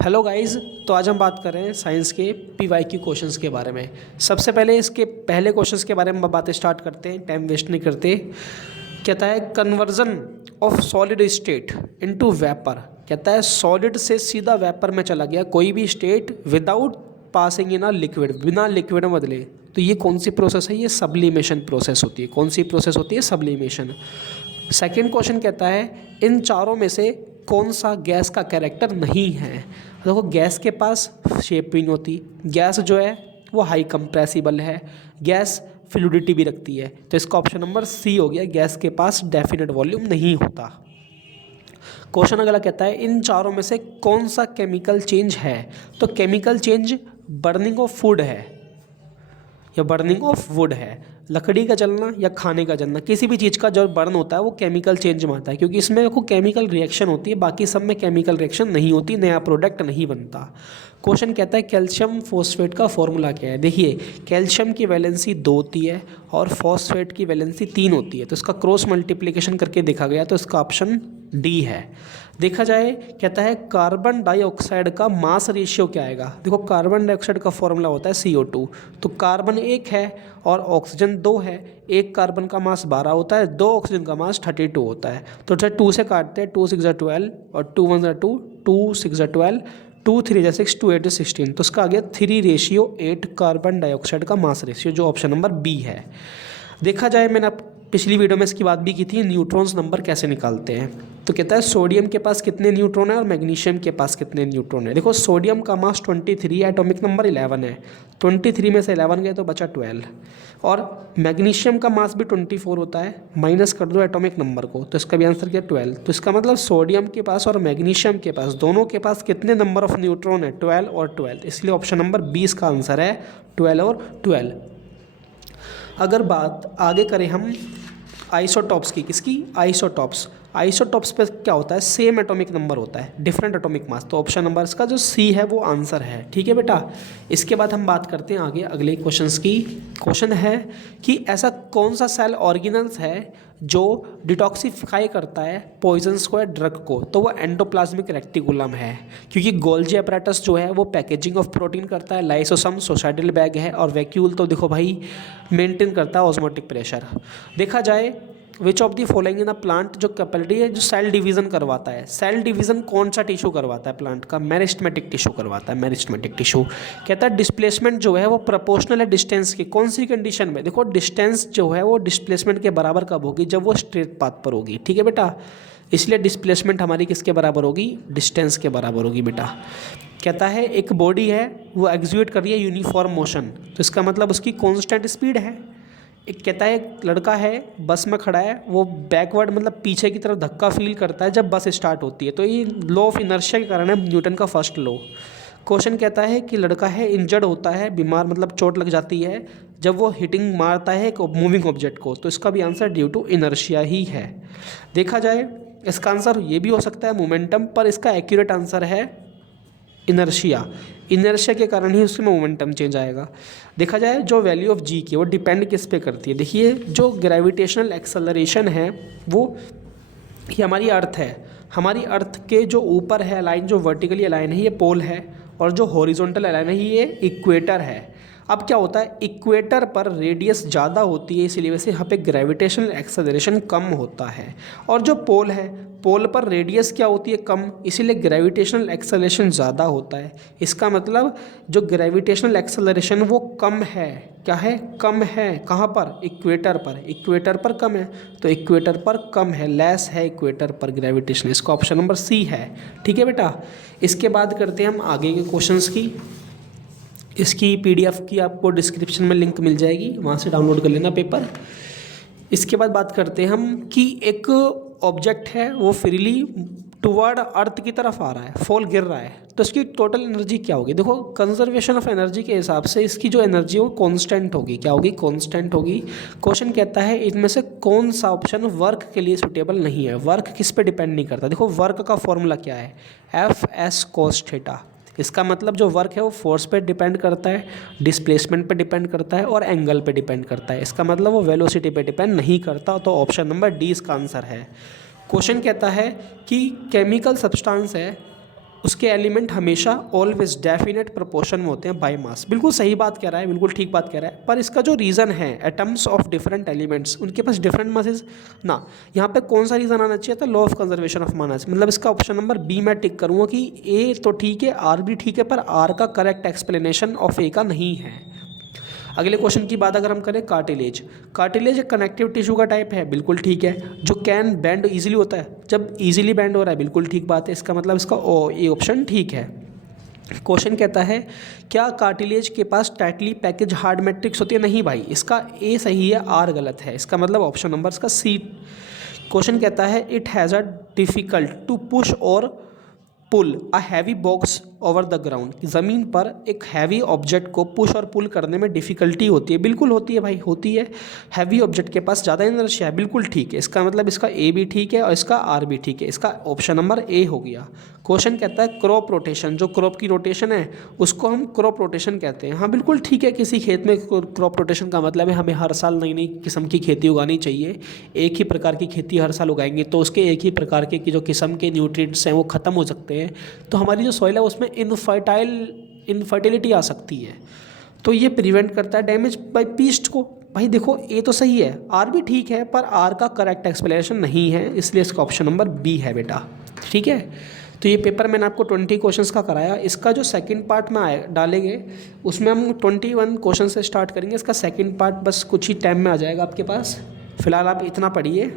Hello guys. तो आज हम बात कर रहे हैं साइंस के पीवाईक्यू क्वेश्चंस के बारे में। सबसे पहले इसके पहले क्वेश्चंस के बारे में बातें स्टार्ट करते हैं, टाइम वेस्ट नहीं करते। कहता है conversion of solid state into vapour. कहता है सॉलिड से सीधा वेपर में चला गया कोई भी state without passing in a liquid, बिना लिक्विड में बदले, तो ये कौन सी प्रोसेस है? ये सब्लिमेशन प्रोसेस होती है। कौन सी प्रोसेस होती है? सब्लिमेशन। सेकेंड क्वेश्चन कहता है इन चारों में से कौन सा गैस का कैरेक्टर नहीं है? देखो गैस के पास शेप भी नहीं होती, गैस जो है वो हाई कंप्रेसिबल है, गैस फ्लूइडिटी भी रखती है, तो इसका ऑप्शन नंबर सी हो गया, गैस के पास डेफिनेट वॉल्यूम नहीं होता। क्वेश्चन अगला कहता है इन चारों में से कौन सा केमिकल चेंज है? तो chemical change burning of food है या बर्निंग ऑफ वुड है। लकड़ी का जलना या खाने का जलना, किसी भी चीज़ का जो बर्न होता है वो केमिकल चेंज में आता है, क्योंकि इसमें देखो केमिकल रिएक्शन होती है, बाकी सब में केमिकल रिएक्शन नहीं होती, नया प्रोडक्ट नहीं बनता। क्वेश्चन कहता है कैल्शियम फॉस्फेट का फॉर्मूला क्या है? देखिए कैल्शियम की वैलेंसी 2 होती है और फॉस्फेट की वैलेंसी 3 होती है, तो इसका क्रॉस मल्टीप्लिकेशन करके देखा गया तो इसका ऑप्शन डी है। देखा जाए कहता है कार्बन डाइऑक्साइड का मास रेशियो क्या आएगा? देखो कार्बन डाइऑक्साइड का फॉर्मूला होता है CO2, तो कार्बन 1 है और ऑक्सीजन 2 है, एक कार्बन का मास 12 होता है, 2 ऑक्सीजन का मास 32 होता है, तो जब 2 से काटते हैं 2 6 12 और 2 1 2, 2 6 12, 2 3 6, 2 8 16, तो इसका आ गया 3:8 कार्बन डाइऑक्साइड का मास रेशियो, जो ऑप्शन नंबर बी है। देखा जाए मैंने पिछली वीडियो में इसकी बात भी की थी, न्यूट्रॉन्स नंबर कैसे निकालते हैं। तो कहता है सोडियम के पास कितने न्यूट्रॉन है और मैग्नीशियम के पास कितने न्यूट्रॉन है। देखो सोडियम का मास 23 है, एटॉमिक नंबर 11 है, 23 में से 11 गए तो बचा 12, और मैग्नीशियम का मास भी 24 होता है, माइनस कर दो एटॉमिक नंबर को, तो इसका भी आंसर क्या? 12। तो इसका मतलब सोडियम के पास और मैग्नीशियम के पास, दोनों के पास कितने नंबर ऑफ न्यूट्रॉन है? 12 और 12, इसलिए ऑप्शन नंबर 20 का आंसर है 12 और 12। अगर बात आगे करें हम आइसोटॉप्स की, किसकी? आइसोटॉप्स। आइसोटॉप्स पे क्या होता है? सेम एटॉमिक नंबर होता है, डिफरेंट एटॉमिक मास, तो ऑप्शन नंबर इसका जो सी है वो आंसर है। ठीक है बेटा। इसके बाद हम बात करते हैं आगे अगले क्वेश्चंस की। क्वेश्चन है कि ऐसा कौन सा सेल ऑर्गेनल्स है जो डिटॉक्सिफाई करता है पॉइजन्स को या ड्रग को? तो वो एंडोप्लाज्मिक रेक्टिकुलम है, क्योंकि गोल्जी अपैरेटस जो है वो पैकेजिंग ऑफ प्रोटीन करता है, लाइसोसोम सोसाइटल बैग है, और वैक्यूल तो देखो भाई मेंटेन करता है ऑस्मोटिक प्रेशर। देखा जाए which of the following in a plant जो कैपेबिलिटी है जो सेल डिवीजन करवाता है। सेल डिवीजन कौन सा टिश्यू करवाता है प्लांट का? मेरिस्टेमेटिक टिश्यू करवाता है, मेरिस्टेमेटिक टिश्यू। कहता है डिस्प्लेसमेंट जो है वो प्रोपोर्शनल है डिस्टेंस की। कौन सी कंडीशन में? देखो डिस्टेंस जो है वो डिस्प्लेसमेंट के बराबर कब होगी? जब वो स्ट्रेट पाथ पर होगी। ठीक है बेटा, इसलिए डिस्प्लेसमेंट हमारी किसके बराबर होगी? डिस्टेंस के बराबर होगी बेटा। कहता है एक बॉडी है वो एग्जीक्यूट कर रही है यूनिफॉर्म मोशन, तो इसका मतलब उसकी कॉन्स्टेंट स्पीड है। एक कहता है एक लड़का है बस में खड़ा है, वो बैकवर्ड मतलब पीछे की तरफ धक्का फील करता है जब बस स्टार्ट होती है, तो ये लॉ ऑफ इनर्शिया के कारण है, न्यूटन का फर्स्ट लॉ। क्वेश्चन कहता है कि लड़का है इंजर्ड होता है, बीमार मतलब चोट लग जाती है जब वो हिटिंग मारता है एक मूविंग ऑब्जेक्ट को, तो इसका भी आंसर ड्यू टू इनर्शिया ही है। देखा जाए इसका आंसर ये भी हो सकता है मोमेंटम, पर इसका एक्यूरेट आंसर है इनर्शिया। इनर्शिया के कारण ही उसमें मोमेंटम चेंज आएगा। देखा जाए जो वैल्यू ऑफ जी की वो डिपेंड किस पे करती है? देखिए जो ग्रेविटेशनल एक्सेलरेशन है वो ये हमारी अर्थ है, हमारी अर्थ के जो ऊपर है लाइन, जो वर्टिकली लाइन है ये पोल है, और जो हॉरिजॉन्टल लाइन है ये इक्वेटर है। अब क्या होता है इक्वेटर पर रेडियस ज़्यादा होती है, इसीलिए वैसे यहाँ पे ग्रेविटेशनल एक्सेलरेशन कम होता है, और जो पोल है पोल पर रेडियस क्या होती है? कम, इसीलिए ग्रेविटेशनल एक्सेलरेशन ज़्यादा होता है। इसका मतलब जो ग्रेविटेशनल एक्सेलरेशन वो कम है, क्या है? कम है। कहाँ पर? इक्वेटर पर। इक्वेटर पर कम है, तो इक्वेटर पर कम है, लेस है इक्वेटर पर ग्रेविटेशन। इसका ऑप्शन नंबर सी है। ठीक है बेटा। इसके बाद करते हैं हम आगे के क्वेश्चंस की। इसकी PDF की आपको डिस्क्रिप्शन में लिंक मिल जाएगी, वहाँ से डाउनलोड कर लेना पेपर। इसके बाद बात करते हैं हम कि एक ऑब्जेक्ट है वो फ्रीली टुवर्ड अर्थ की तरफ आ रहा है, फॉल गिर रहा है, तो इसकी टोटल एनर्जी क्या होगी? देखो कंजर्वेशन ऑफ एनर्जी के हिसाब से इसकी जो एनर्जी है वो कांस्टेंट होगी। क्या होगी? कांस्टेंट होगी। क्वेश्चन कहता है इनमें से कौन सा ऑप्शन वर्क के लिए सुटेबल नहीं है? वर्क किस पे डिपेंड नहीं करता? देखो वर्क का फॉर्मूला क्या है? FS cos theta. इसका मतलब जो वर्क है वो फोर्स पे डिपेंड करता है, डिस्प्लेसमेंट पे डिपेंड करता है, और एंगल पे डिपेंड करता है। इसका मतलब वो वेलोसिटी पे डिपेंड नहीं करता, तो ऑप्शन नंबर डी इसका आंसर है। क्वेश्चन कहता है कि केमिकल सब्सटेंस है उसके एलिमेंट हमेशा ऑलवेज डेफिनेट प्रोपोर्शन में होते हैं बाय मास। बिल्कुल सही बात कह रहा है, बिल्कुल ठीक बात कह रहा है, पर इसका जो रीज़न है एटम्स ऑफ डिफरेंट एलिमेंट्स उनके पास डिफरेंट मासेस ना, यहाँ पे कौन सा रीज़न आना चाहिए था, law of conservation of mass. मतलब इसका ऑप्शन नंबर बी मैं टिक करूँगा कि ए तो ठीक है, आर भी ठीक है, पर आर का करेक्ट एक्सप्लेनेशन ऑफ ए का नहीं है। अगले क्वेश्चन की बात अगर हम करें, कार्टिलेज। कार्टिलेज एक कनेक्टिव टिश्यू का टाइप है, बिल्कुल ठीक है, जो कैन बैंड इजीली होता है। जब इजीली बैंड हो रहा है, बिल्कुल ठीक बात है, इसका मतलब इसका ये ऑप्शन ठीक है। क्वेश्चन कहता है क्या कार्टिलेज के पास टाइटली पैकेज हार्ड मैट्रिक्स होती है? नहीं भाई, इसका ए सही है, आर गलत है, इसका मतलब ऑप्शन नंबर इसका सी। क्वेश्चन कहता है it has a difficult to push or pull a heavy box over the ground. ज़मीन पर एक हैवी ऑब्जेक्ट को पुश और पुल करने में डिफ़िकल्टी होती है, बिल्कुल होती है भाई, होती है। हैवी ऑब्जेक्ट के पास ज़्यादा इनर्शिया है, बिल्कुल ठीक है, इसका मतलब इसका ए भी ठीक है और इसका आर भी ठीक है, इसका ऑप्शन नंबर ए हो गया। क्वेश्चन कहता है क्रॉप रोटेशन, जो क्रॉप की रोटेशन है उसको हम क्रॉप रोटेशन कहते हैं। हाँ बिल्कुल ठीक है, किसी खेत में क्रॉप रोटेशन का मतलब है हमें हर साल नई नई किस्म की खेती उगानी चाहिए। एक ही प्रकार की खेती हर साल उगाएंगे तो उसके एक ही प्रकार के की जो किस्म के न्यूट्रिएंट्स हैं वो ख़त्म हो सकते हैं, तो हमारी जो सॉइल है उसमें इनफर्टिलिटी आ सकती है। तो ये प्रिवेंट करता है डैमेज बाय पीस्ट को। भाई देखो ए तो सही है, आर भी ठीक है, पर आर का करेक्ट एक्सप्लेनेशन नहीं है, इसलिए इसका ऑप्शन नंबर बी है बेटा। ठीक है, तो ये पेपर मैंने आपको 20 क्वेश्चंस का कराया। इसका जो सेकंड पार्ट में डालेंगे उसमें हम 21 क्वेश्चन से स्टार्ट करेंगे। इसका सेकंड पार्ट बस कुछ ही टाइम में आ जाएगा आपके पास। फिलहाल आप इतना पढ़िए।